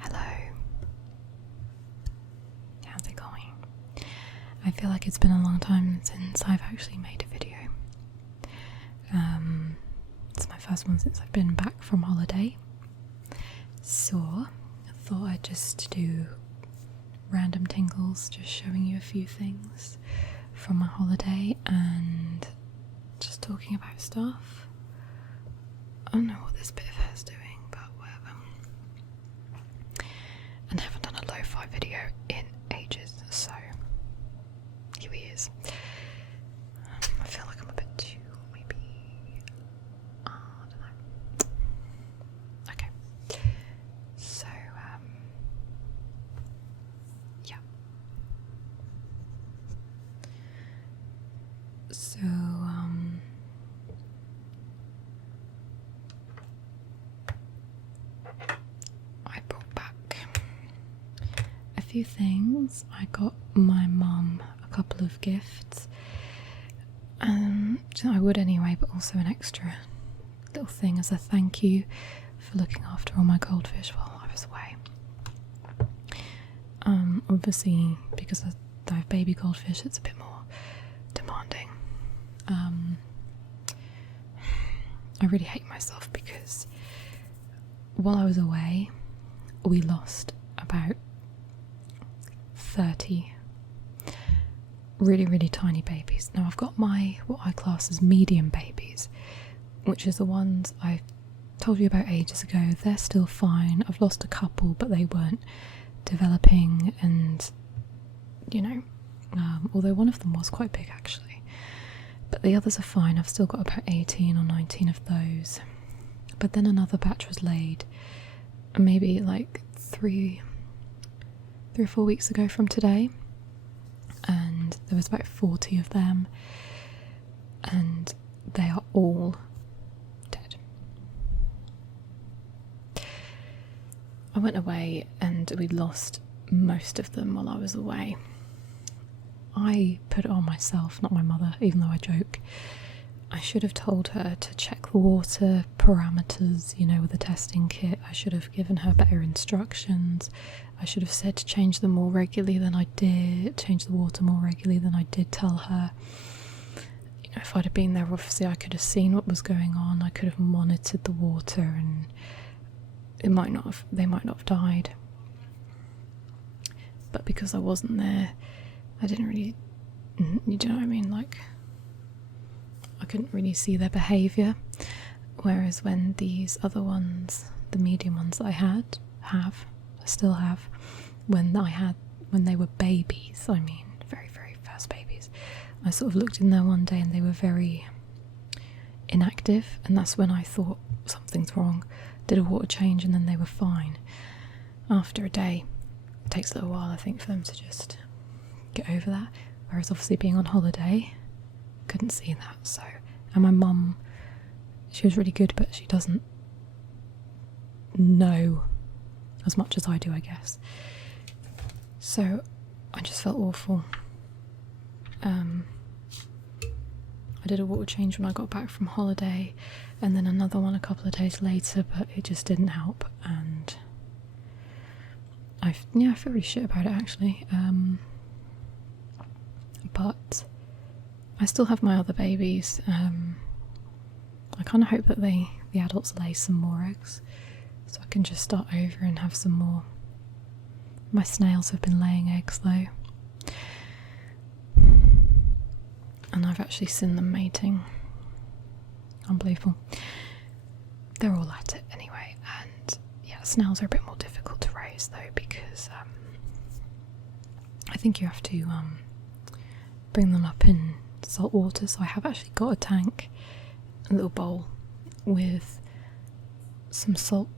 Hello. How's it going? I feel like it's been a long time since I've actually made a video. It's my first one since I've been back from holiday. So I thought I'd just do random tingles, just showing you a few things from my holiday and just talking about stuff. I don't know what this bit of hair's doing, but whatever. And I haven't done a lo-fi video in ages, so here he is. I feel like I'm a bit too, maybe, I don't know. Okay, so, yeah. So, I brought back a few things. I got my mum a couple of gifts. I would anyway, but also an extra little thing as a thank you for looking after all my goldfish while I was away. Obviously, because I have baby goldfish, it's a bit more demanding. I really hate myself because while I was away, we lost about 30 really tiny babies. Now I've got what I class as medium babies, which is the ones I told you about ages ago. They're still fine. I've lost a couple, but they weren't developing, and although one of them was quite big actually, but the others are fine. I've still got about 18 or 19 of those. But then another batch was laid maybe like 3 or 4 weeks ago from today, and there was about 40 of them, and they are all dead. I went away and we lost most of them while I was away. I put it on myself, not my mother, even though I joke. I should have told her to check the water parameters, with the testing kit. I should have given her better instructions. I should have said to change them more regularly than I did, change the water more regularly than I did tell her. If I'd have been there, obviously I could have seen what was going on. I could have monitored the water, and they might not have died. But because I wasn't there, I didn't really, you know what I mean? Like, I couldn't really see their behaviour. Whereas when these other ones, the medium ones that I still have, when they were babies, very first babies, I sort of looked in there one day and they were very inactive, and that's when I thought something's wrong. Did a water change and then they were fine. After a day, it takes a little while, I think, for them to just get over that. Whereas obviously being on holiday, couldn't see that. So, and my mum, she was really good, but she doesn't know as much as I do, I guess. So I just felt awful. I did a water change when I got back from holiday, and then another one a couple of days later, but it just didn't help, and I feel really shit about it actually. But I still have my other babies. I kind of hope that the adults lay some more eggs, so I can just start over and have some more. My snails have been laying eggs though, and I've actually seen them mating. Unbelievable. They're all at it anyway, and yeah, snails are a bit more difficult to raise though, because I think you have to bring them up in salt water. So I have actually got a tank, a little bowl with some salt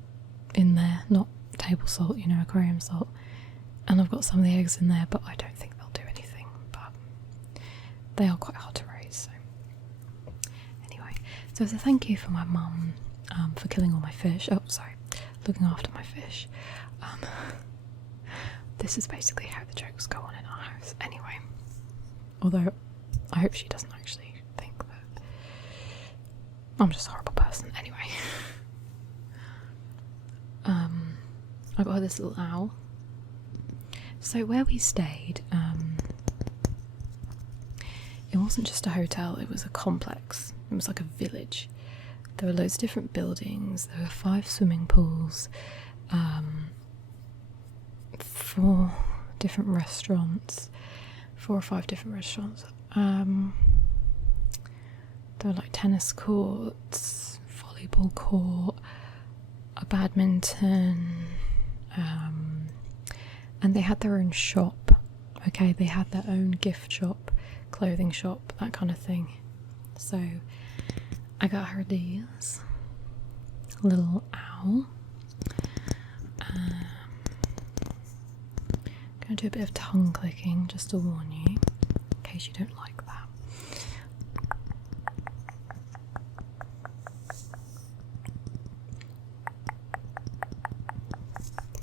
in there, not table salt, aquarium salt, and I've got some of the eggs in there, but I don't think they'll do anything. But they are quite hard to raise. So anyway, so as a thank you for my mum for killing all my fish, looking after my fish, this is basically how the jokes go on in our house anyway. Although I hope she doesn't actually think that I'm just a horrible person. Anyway, I got her this little owl. So where we stayed, it wasn't just a hotel, it was a complex. It was like a village. There were loads of different buildings, there were 5 swimming pools, 4 different restaurants, 4 or 5 different restaurants. There were like tennis courts, volleyball court, a badminton, and they had their own shop. Okay, they had their own gift shop, clothing shop, that kind of thing. So I got her these little owl. Gonna do a bit of tongue clicking just to warn you, in case you don't like that.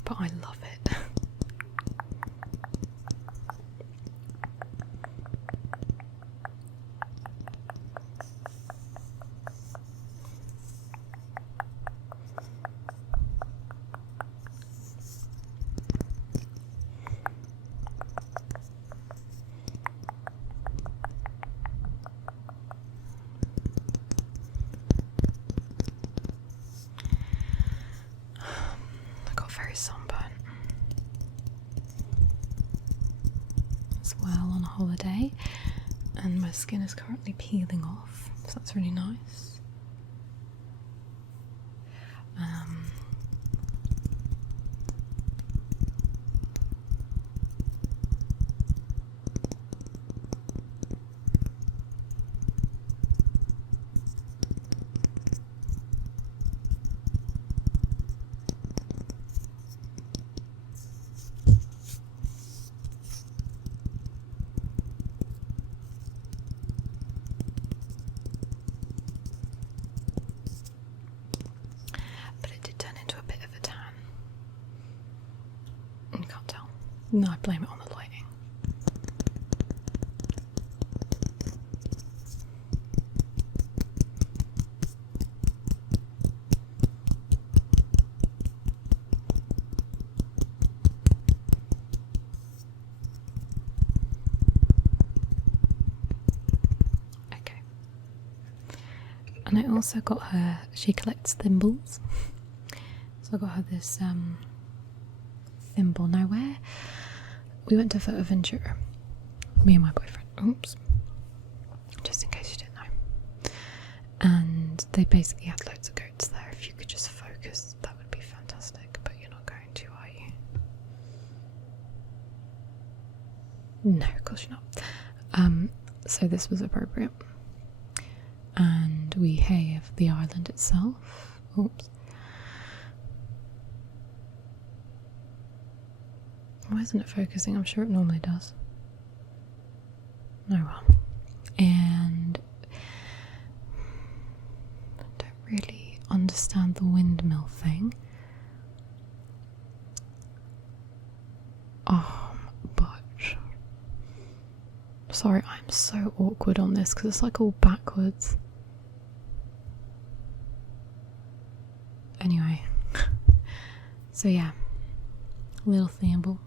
But I love it. Sunburnt as well on holiday, and my skin is currently peeling off, so that's really nice. No, I blame it on the lighting. Okay. And I also got her, she collects thimbles. So I got her this thimble. Now where we went to Fuerteventura, me and my boyfriend, oops, just in case you didn't know, and they basically had loads of goats there. If you could just focus, that would be fantastic, but you're not going to, are you? No, of course you're not. So this was appropriate, and we have the island itself. Oops. Why isn't it focusing? I'm sure it normally does. Oh well. And I don't really understand the windmill thing. But sorry, I'm so awkward on this because it's like all backwards. Anyway. So yeah. Little thimble.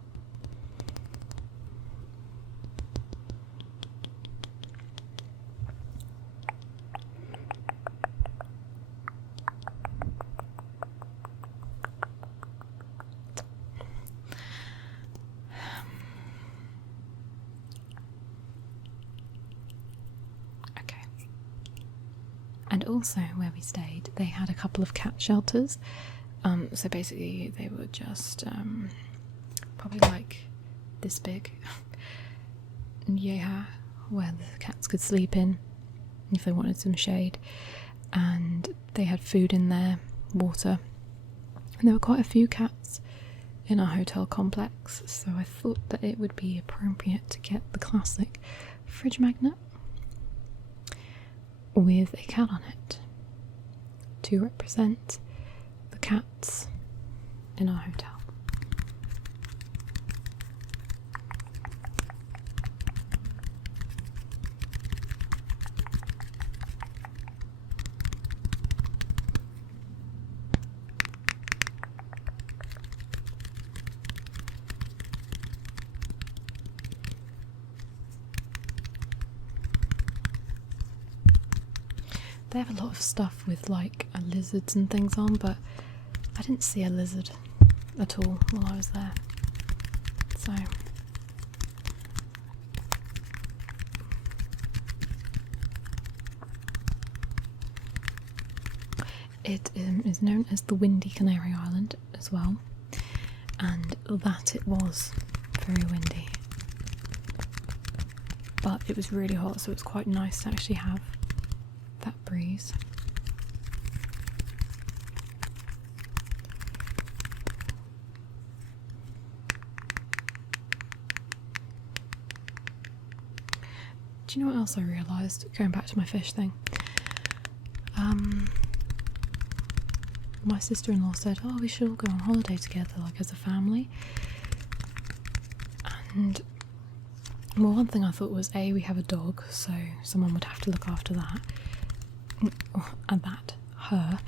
And also where we stayed, they had a couple of cat shelters. So basically they were just probably like this big. Yeah, where the cats could sleep in if they wanted some shade. And they had food in there, water. And there were quite a few cats in our hotel complex, so I thought that it would be appropriate to get the classic fridge magnet with a cat on it to represent the cats in our hotel. They have a lot of stuff with like lizards and things on, but I didn't see a lizard at all while I was there. So it is known as the Windy Canary Island as well, and that it was very windy, but it was really hot, so it's quite nice to actually have that breeze. Do you know what else I realised, going back to my fish thing? My sister-in-law said, oh, we should all go on holiday together, like as a family. And well, one thing I thought was, A, we have a dog, so someone would have to look after that. And her,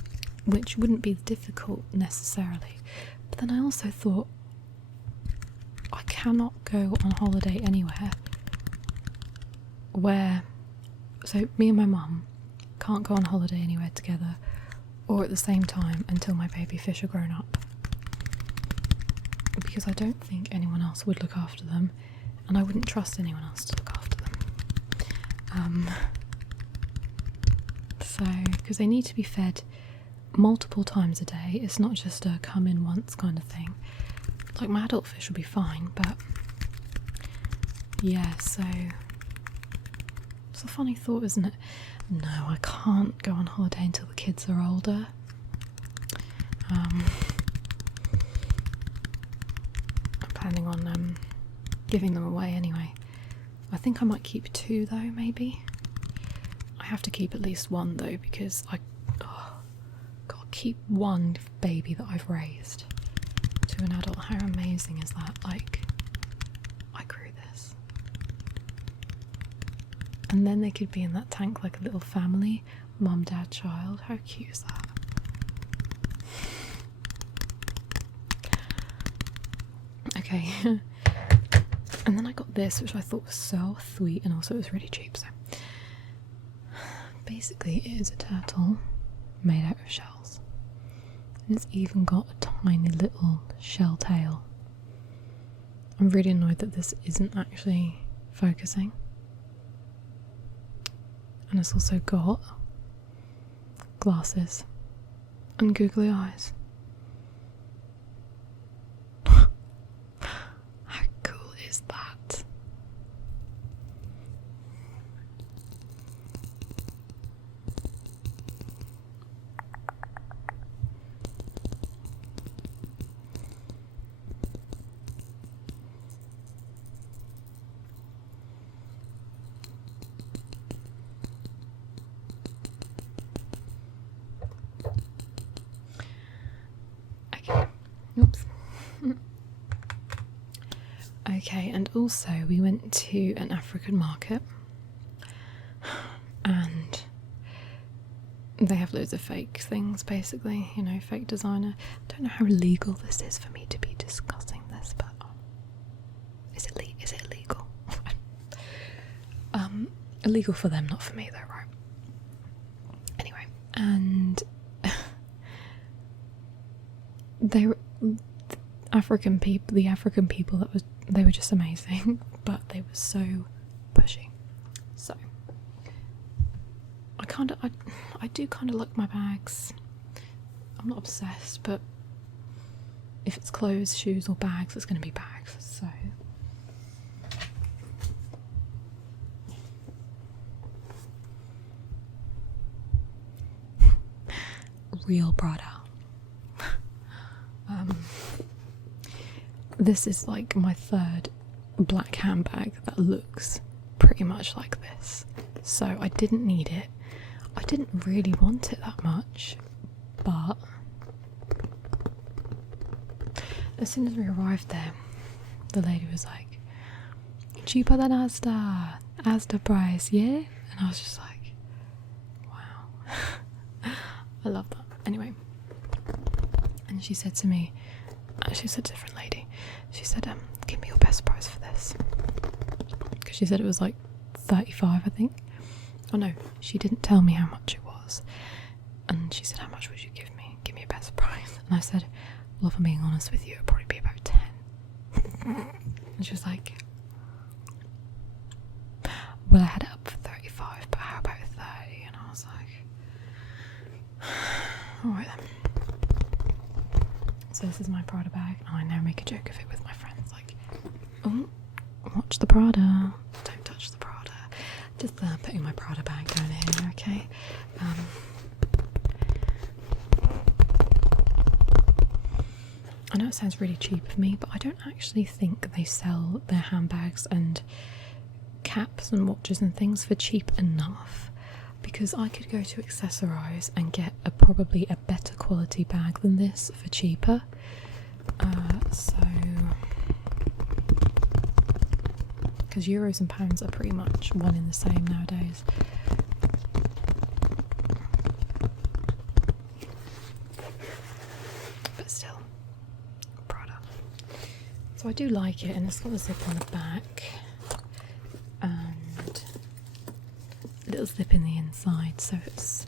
which wouldn't be difficult necessarily. But then I also thought, I cannot go on holiday anywhere where, so me and my mum can't go on holiday anywhere together or at the same time until my baby fish are grown up, because I don't think anyone else would look after them, and I wouldn't trust anyone else to look after them. So, because they need to be fed multiple times a day, it's not just a come in once kind of thing. Like my adult fish will be fine, but yeah, so it's a funny thought, isn't it? No, I can't go on holiday until the kids are older. I'm planning on giving them away anyway. I think I might keep 2 though, maybe. I have to keep at least 1 though, because I gotta keep 1 baby that I've raised to an adult. How amazing is that? Like, I grew this. And then they could be in that tank like a little family, mum, dad, child. How cute is that? Okay. And then I got this, which I thought was so sweet, and also it was really cheap. So basically it is a turtle made out of shells, and it's even got a tiny little shell tail. I'm really annoyed that this isn't actually focusing. And it's also got glasses and googly eyes. How cool is that? Oops. Okay, and also we went to an African market, and they have loads of fake things, basically, you know, fake designer. I don't know how illegal this is for me to be discussing this, but is it illegal? Illegal for them, not for me though, right? Anyway, and they were the African people they were just amazing, but they were so pushy. So I do kind of like my bags. I'm not obsessed, but if it's clothes, shoes or bags, it's going to be bags. So real Prada. This is like my 3rd black handbag that looks pretty much like this, so I didn't need it. I didn't really want it that much, but as soon as we arrived there, the lady was like, cheaper than Asda price, yeah? And I was just like, wow. I love that. Anyway, and she said to me, she said to a different lady, she said, give me your best price for this, because she said it was like 35, I think. Oh no, she didn't tell me how much it was, And she said, how much would you give me? Give me a best price. And I said, well, if I'm being honest with you, it'd probably be about 10. And she was like, well, I had it up for 35, but how about 30? And I was like, alright then. So this is my Prada bag, and I now make a joke of it with my friends, like, oh, watch the Prada, don't touch the Prada. Just putting my Prada bag down here, okay? I know it sounds really cheap of me, but I don't actually think they sell their handbags and caps and watches and things for cheap enough, because I could go to Accessorize and get probably a better quality bag than this for cheaper. Because euros and pounds are pretty much one in the same nowadays. But still, Prada. So I do like it, and it's got a zip on the back and a little zip in the inside, so it's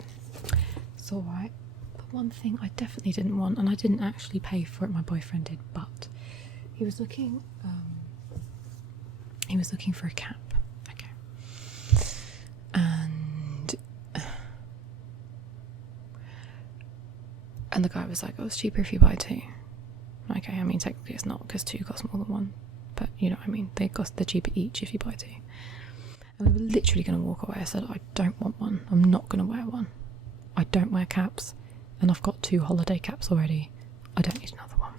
alright. But one thing I definitely didn't want, and I didn't actually pay for it, my boyfriend did, but he was looking for a cap. Okay. And the guy was like, oh, it's cheaper if you buy two. Okay, I mean, technically it's not, because two cost more than one, but you know what I mean, they're cheaper each if you buy two. And we were literally going to walk away. I said, I don't want one. I'm not going to wear one. I don't wear caps, and I've got 2 holiday caps already. I don't need another one.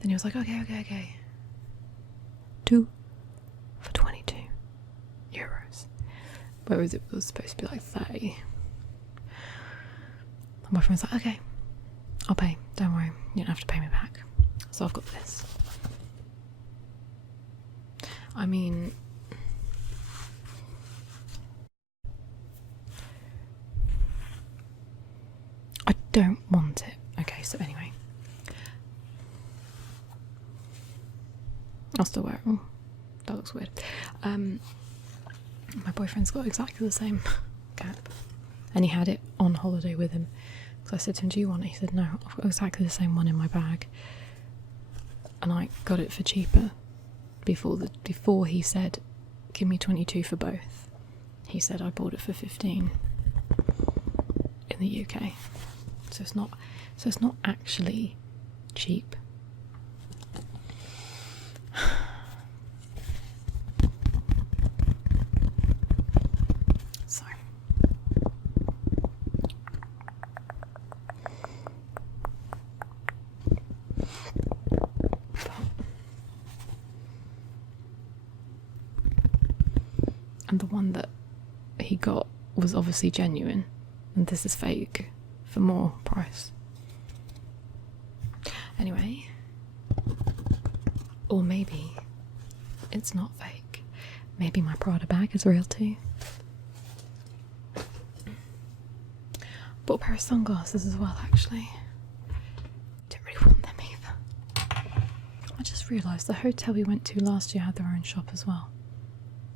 Then he was like, okay. 2 for 22 euros. Whereas it was supposed to be like 30. And my friend's like, okay, I'll pay. Don't worry, you don't have to pay me back. So I've got this. I mean, I don't want it. Okay, so anyway, I'll still wear it. Oh, that looks weird. My boyfriend's got exactly the same cap, and he had it on holiday with him. So I said to him, do you want it? He said, no, I've got exactly the same one in my bag. And I got it for cheaper before he said, give me 22 for both. He said I bought it for 15 in the UK. So it's not actually cheap. So and the one that he got was obviously genuine, and this is fake for more price. Anyway, or maybe it's not fake. Maybe my Prada bag is real too. Bought a pair of sunglasses as well, actually. Didn't really want them either. I just realised the hotel we went to last year had their own shop as well.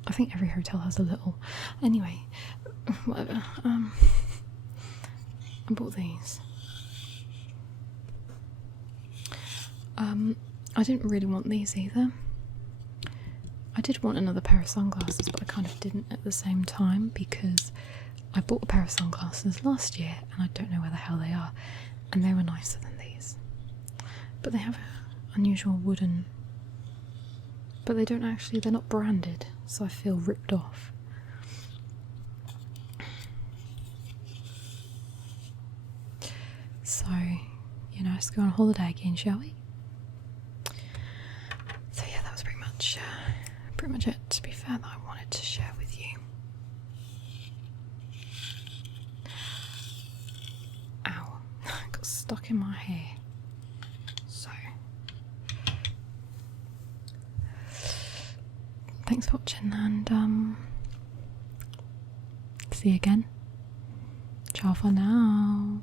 I think every hotel has a little. Anyway, whatever. I bought these. I didn't really want these either. I did want another pair of sunglasses, but I kind of didn't at the same time, because I bought a pair of sunglasses last year and I don't know where the hell they are, and they were nicer than these. But they have an unusual wooden, but they don't actually, they're not branded, so I feel ripped off. So, you know, let's go on holiday again, shall we? So yeah, that was pretty much it, to be fair, that I wanted to share with you. Ow, I got stuck in my hair. So, thanks for watching, and see you again. Ciao for now.